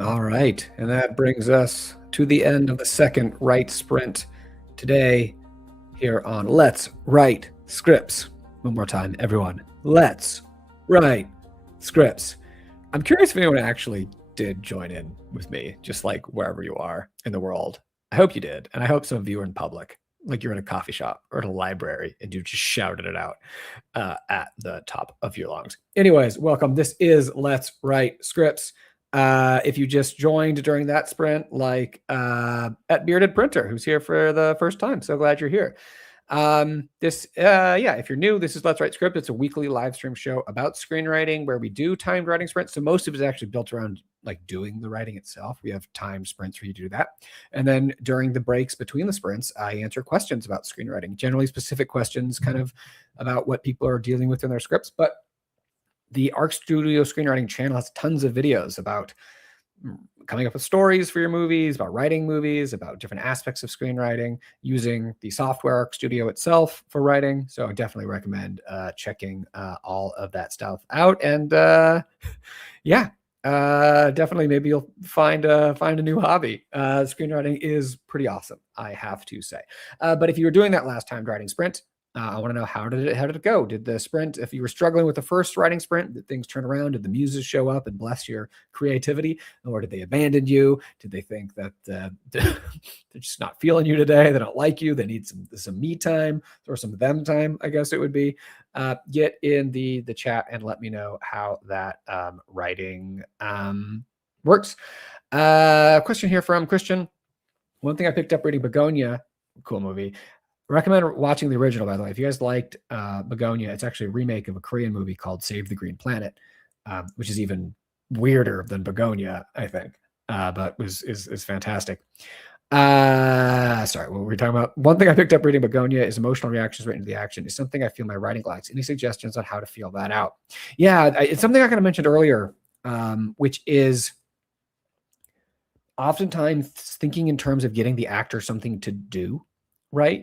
All right. And that brings us to the end of the second Write Sprint today here on Let's Write Scripts. One more time, everyone. Let's Write Scripts. I'm curious if anyone actually did join in with me, just like wherever you are in the world. I hope you did. And I hope some of you are in public, like you're in a coffee shop or at a library and you just shouted it out at the top of your lungs. Anyways, welcome. This is Let's Write Scripts. If you just joined during that sprint, like at Bearded Printer, who's here for the first time. So glad you're here. If you're new, this is Let's Write Script. It's a weekly live stream show about screenwriting where we do timed writing sprints. So most of it is actually built around like doing the writing itself. We have timed sprints for you to do that. And then during the breaks between the sprints, I answer questions about screenwriting, generally specific questions kind of about what people are dealing with in their scripts. But the Arc Studio Screenwriting channel has tons of videos about coming up with stories for your movies, about writing movies, about different aspects of screenwriting, using the software Arc Studio itself for writing. So I definitely recommend checking all of that stuff out. And definitely maybe you'll find a new hobby. Screenwriting is pretty awesome, I have to say. But if you were doing that last time writing sprint, I want to know how did it go? Did the sprint, if you were struggling with the first writing sprint, did things turn around? Did the muses show up and bless your creativity? Or did they abandon you? Did they think that they're just not feeling you today? They don't like you. They need some me time or some them time, I guess it would be. Get in the chat and let me know how that writing works. Question here from Christian. One thing I picked up reading Begonia, cool movie. Recommend watching the original, by the way. If you guys liked Begonia, it's actually a remake of a Korean movie called Save the Green Planet, which is even weirder than Begonia, I think, but is fantastic. Sorry, what were we talking about? One thing I picked up reading Begonia is emotional reactions right into the action is something I feel my writing lacks. Any suggestions on how to feel that out? Yeah, it's something I kind of mentioned earlier, which is oftentimes thinking in terms of getting the actor something to do. Right.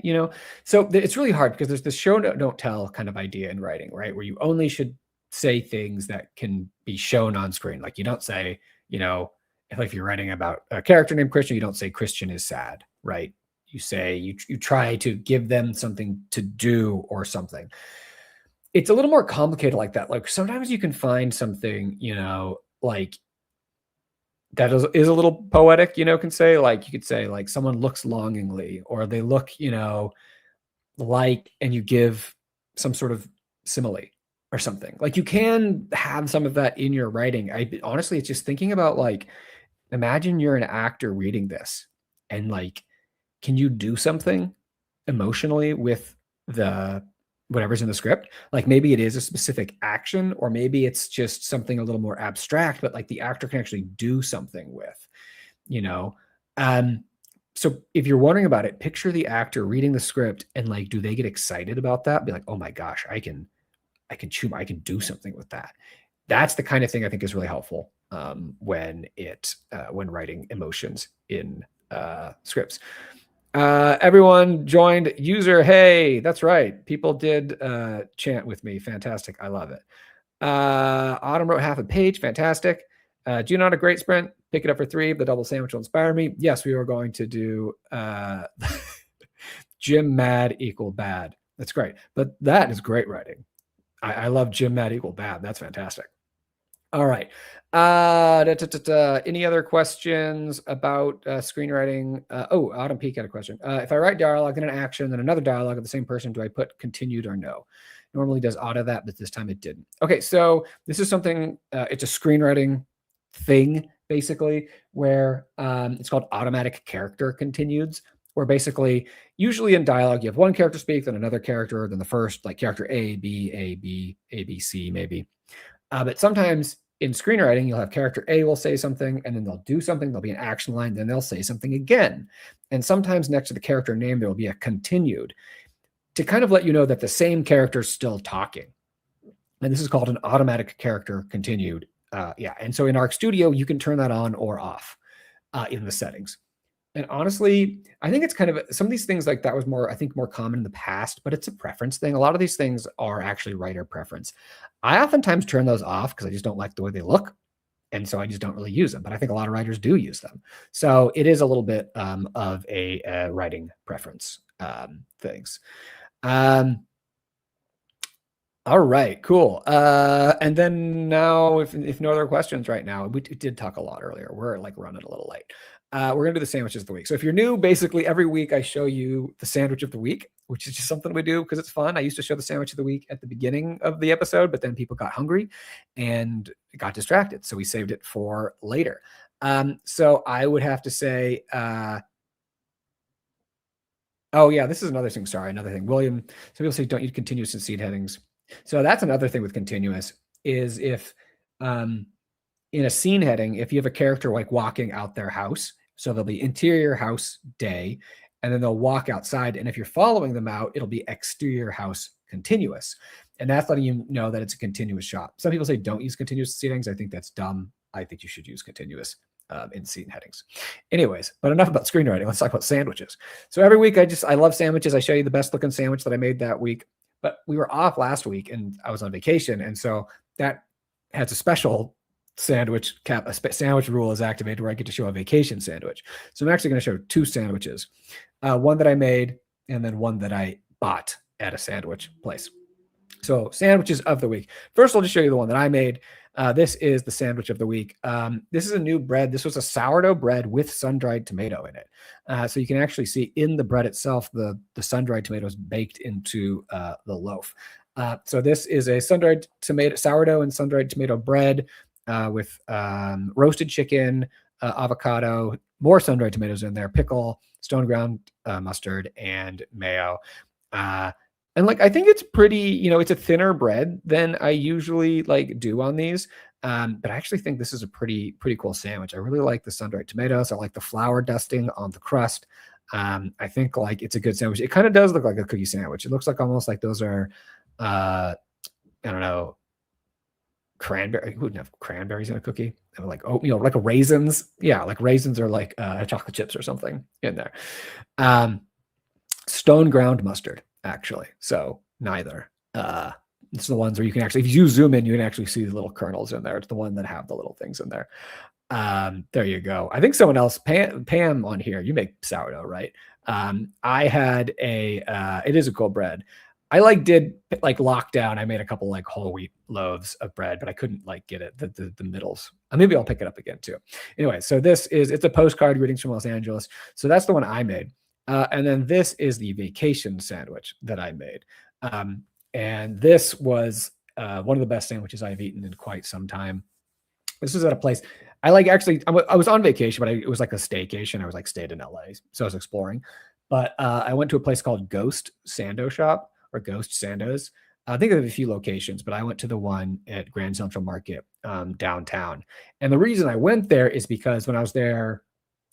So it's really hard because there's this show don't tell kind of idea in writing, right? Where you only should say things that can be shown on screen. Like you don't say, if you're writing about a character named Christian, you don't say Christian is sad, right? You say, you try to give them something to do or something. It's a little more complicated like that. Like sometimes you can find something, like that is a little poetic, can say, like, you could say like someone looks longingly, or they look, like, and you give some sort of simile or something. Like you can have some of that in your writing. Honestly, it's just thinking about like, imagine you're an actor reading this and like, can you do something emotionally with the whatever's in the script? Like maybe it is a specific action, or maybe it's just something a little more abstract, but like the actor can actually do something with, so if you're wondering about it, picture the actor reading the script and like, do they get excited about that? Be like, oh my gosh, I can do something with that. That's the kind of thing I think is really helpful when writing emotions in scripts. Everyone joined user. Hey, that's right. People did chant with me. Fantastic. I love it. Autumn wrote half a page. Fantastic. June on a great sprint. Pick it up for 3. The double sandwich will inspire me. Yes, we are going to do Jim Mad equal bad. That's great. But that is great writing. I love Jim Mad equal bad. That's fantastic. All right. Any other questions about screenwriting? Autumn Peak had a question. If I write dialogue, then an action, then another dialogue of the same person, do I put continued or no? Normally does auto that, but this time it didn't. Okay, so this is something, it's a screenwriting thing, basically, where it's called automatic character continueds, where basically, usually in dialogue, you have one character speak, then another character, then the first, like character A, B, A, B, A, B, C, maybe. But sometimes in screenwriting, you'll have character A will say something, and then they'll do something. There'll be an action line, then they'll say something again. And sometimes next to the character name, there will be a continued to kind of let you know that the same character is still talking. And this is called an automatic character continued. And so in Arc Studio, you can turn that on or off in the settings. And honestly, I think it's kind of some of these things like that was more common in the past, but it's a preference thing. A lot of these things are actually writer preference. I oftentimes turn those off because I just don't like the way they look. And so I just don't really use them, but I think a lot of writers do use them. So it is a little bit of a writing preference things. All right, cool. And then now, if no other questions right now, we did talk a lot earlier. We're like running a little late. We're gonna do the sandwiches of the week. So if you're new, basically every week I show you the sandwich of the week, which is just something we do because it's fun. I used to show the sandwich of the week at the beginning of the episode, but then people got hungry and got distracted. So we saved it for later. So I would have to say, oh yeah, this is another thing. Sorry, another thing. William, some people say don't use continuous in seed headings. So that's another thing with continuous is if in a scene heading, if you have a character like walking out their house, so there'll be interior house day, and then they'll walk outside. And if you're following them out, it'll be exterior house continuous. And that's letting you know that it's a continuous shot. Some people say don't use continuous in scene headings. I think that's dumb. I think you should use continuous in scene headings. Anyways, but enough about screenwriting. Let's talk about sandwiches. So every week I love sandwiches. I show you the best looking sandwich that I made that week. But we were off last week and I was on vacation. And so that has a special sandwich cap, a sandwich rule is activated where I get to show a vacation sandwich. So I'm actually going to show two sandwiches, one that I made and then one that I bought at a sandwich place. So sandwiches of the week. First, I'll just show you the one that I made. This is the sandwich of the week. This is a new bread. This was a sourdough bread with sun-dried tomato in it. So you can actually see in the bread itself, the sun-dried tomatoes baked into the loaf. So this is a sun-dried tomato, sourdough and sun-dried tomato bread with roasted chicken, avocado, more sun-dried tomatoes in there, pickle, stone ground mustard, and mayo. And like, I think it's pretty, it's a thinner bread than I usually like do on these. But I actually think this is a pretty cool sandwich. I really like the sun-dried tomatoes. I like the flour dusting on the crust. I think like it's a good sandwich. It kind of does look like a cookie sandwich. It looks like almost like those are, I don't know, cranberry. Who wouldn't have cranberries in a cookie? Like, oh, like a raisins. Yeah, like raisins or like chocolate chips or something in there. Stone ground mustard, actually. So neither. It's the ones where you can actually, if you zoom in, you can actually see the little kernels in there. It's the one that have the little things in there. There you go. I think someone else, Pam on here, you make sourdough, right? I had it is a cool bread. I did lockdown. I made a couple like whole wheat loaves of bread, but I couldn't get it, the middles. Maybe I'll pick it up again too. Anyway, so it's a postcard greetings from Los Angeles. So that's the one I made. And then this is the vacation sandwich that I made. And this was one of the best sandwiches I've eaten in quite some time. This was at a place I was on vacation, but it was like a staycation. I was stayed in LA, so I was exploring. But I went to a place called Ghost Sando Shop or Ghost Sandos. I think they have a few locations, but I went to the one at Grand Central Market downtown. And the reason I went there is because when I was there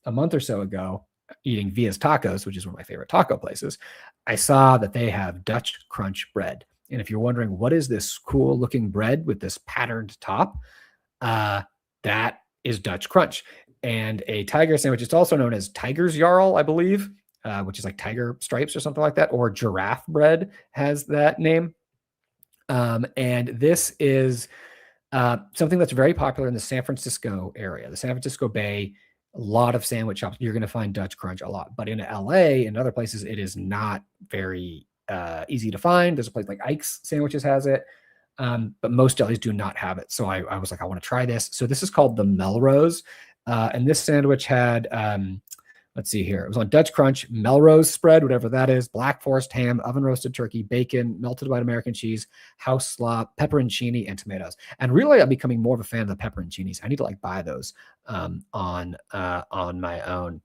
a month or so ago, eating Via's Tacos, which is one of my favorite taco places, I saw that they have Dutch Crunch bread. And if you're wondering, what is this cool looking bread with this patterned top? That is Dutch Crunch. And a tiger sandwich, it's also known as Tiger's Jarl, I believe, which is like tiger stripes or something like that, or giraffe bread has that name. And this is something that's very popular in the San Francisco area, the San Francisco Bay. A lot of sandwich shops, you're going to find Dutch Crunch a lot. But in LA and other places, it is not very easy to find. There's a place like Ike's Sandwiches has it, but most delis do not have it. So I was like, I want to try this. So this is called the Melrose. And this sandwich had, let's see here. It was on Dutch Crunch, Melrose spread, whatever that is, Black Forest ham, oven roasted turkey, bacon, melted white American cheese, house slaw, pepperoncini, and tomatoes. And really, I'm becoming more of a fan of the pepperoncinis. I need to buy those on my own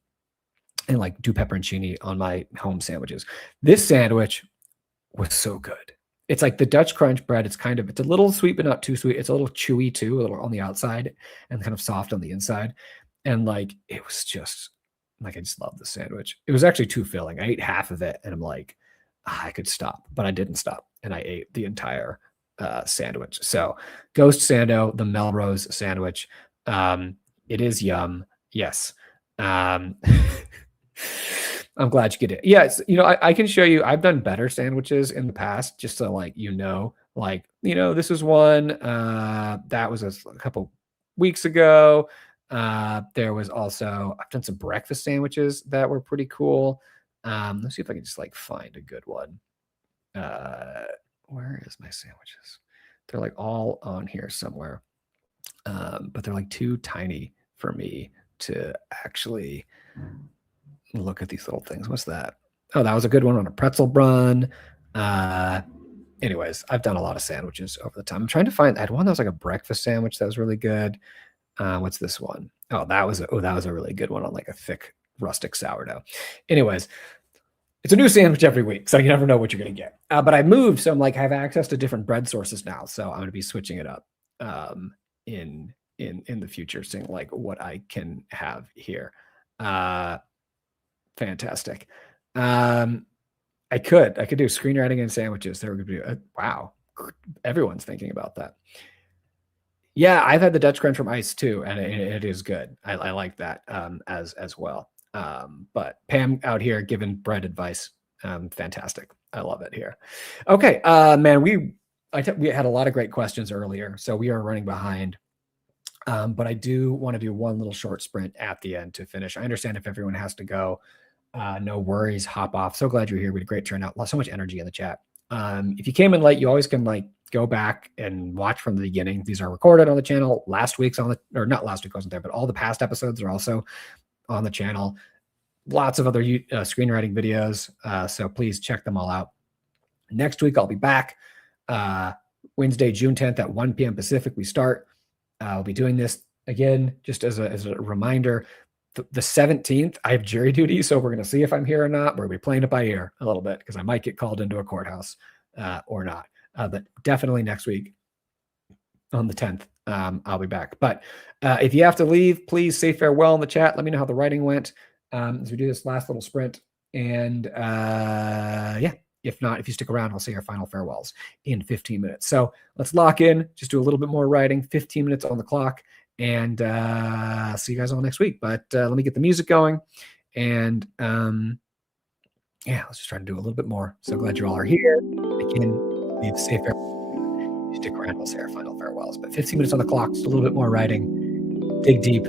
and do pepperoncini on my home sandwiches. This sandwich was so good. It's like the Dutch Crunch bread. It's a little sweet, but not too sweet. It's a little chewy too, a little on the outside and kind of soft on the inside. And it was just I just love the sandwich. It was actually too filling. I ate half of it and I'm like, I could stop, but I didn't stop. And I ate the entire sandwich. So Ghost Sando, the Melrose sandwich. It is yum. Yes. I'm glad you get it. Yes. I can show you, I've done better sandwiches in the past, just so this is one, that was a couple weeks ago. There was also, I've done some breakfast sandwiches that were pretty cool. Let's see if I can just like find a good one. Where is my sandwiches? They're like all on here somewhere. But they're like too tiny for me to actually look at these little things. What's that? Oh, that was a good one on a pretzel bun. Anyways, I've done a lot of sandwiches over the time. I'm trying to find, I had one that was like a breakfast sandwich that was really good. What's this one? Oh, that was a really good one on like a thick rustic sourdough. Anyways, it's a new sandwich every week, so you never know what you're going to get. But I moved, so I'm like, I have access to different bread sources now, so I'm going to be switching it up in the future, seeing like what I can have here. Fantastic. I could do screenwriting and sandwiches. There would be wow, everyone's thinking about that. Yeah, I've had the Dutch crunch from Ice too, and it is good. I like that as well. But Pam out here giving bread advice. Fantastic. I love it here. Okay, man, we had a lot of great questions earlier, so we are running behind. But I do want to do one little short sprint at the end to finish. I understand if everyone has to go. No worries, hop off. So glad you're here. We had a great turnout. So much energy in the chat. If you came in late, you always can like go back and watch from the beginning. These are recorded on the channel. Last week's on the, or not last week wasn't there, but all the past episodes are also on the channel. Lots of other screenwriting videos. So please check them all out. Next week, I'll be back. Wednesday, June 10th at 1 p.m. Pacific, we start. I'll be doing this again, just as a reminder. The 17th, I have jury duty, so we're going to see if I'm here or not. We're going to be playing it by ear a little bit because I might get called into a courthouse or not. But definitely next week on the 10th, I'll be back. But if you have to leave, please say farewell in the chat. Let me know how the writing went as we do this last little sprint. And yeah, if not, if you stick around, I'll say our final farewells in 15 minutes. So let's lock in, just do a little bit more writing, 15 minutes on the clock. And see you guys all next week. But let me get the music going. And yeah, let's just try to do a little bit more. So glad you all are here. Again, leave safe. Stick around. We'll say our final farewells. But 15 minutes on the clock, just a little bit more writing. Dig deep.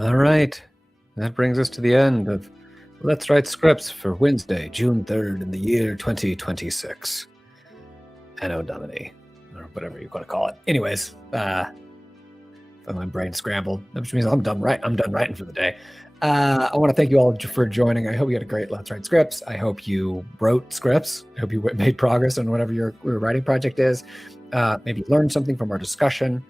All right. That brings us to the end of Let's Write Scripts for Wednesday, June 3rd in the year 2026. Anno Domini, or whatever you want to call it. Anyways, my brain scrambled, which means I'm done writing for the day. I want to thank you all for joining. I hope you had a great Let's Write Scripts. I hope you wrote scripts. I hope you made progress on whatever your writing project is. Maybe learned something from our discussion.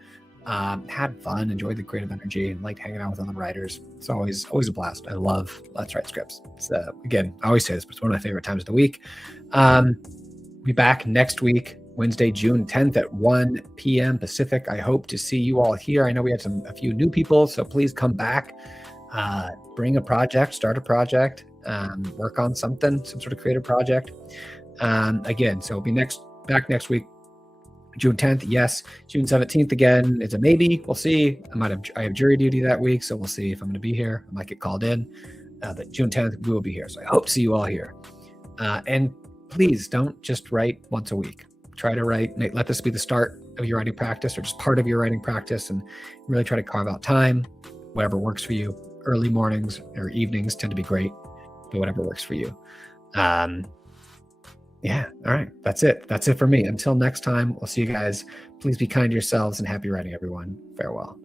Had fun, enjoyed the creative energy, and liked hanging out with other writers. It's always a blast. I love Let's Write Scripts. It's again, I always say this, but it's one of my favorite times of the week. Be back next week, Wednesday, June 10th at 1 p.m. Pacific. I hope to see you all here. I know we had a few new people, so please come back. Bring a project, start a project, work on something, some sort of creative project. Again, so we'll be back next week, June 10th. Yes, June 17th again. It's a maybe. We'll see. I have jury duty that week, so we'll see if I'm going to be here. I might get called in. But June 10th, we will be here. So I hope to see you all here. And please don't just write once a week. Try to write, let this be the start of your writing practice or just part of your writing practice, and really try to carve out time, whatever works for you. Early mornings or evenings tend to be great, but whatever works for you. Yeah. All right. That's it. That's it for me. Until next time, we'll see you guys. Please be kind to yourselves and happy writing, everyone. Farewell.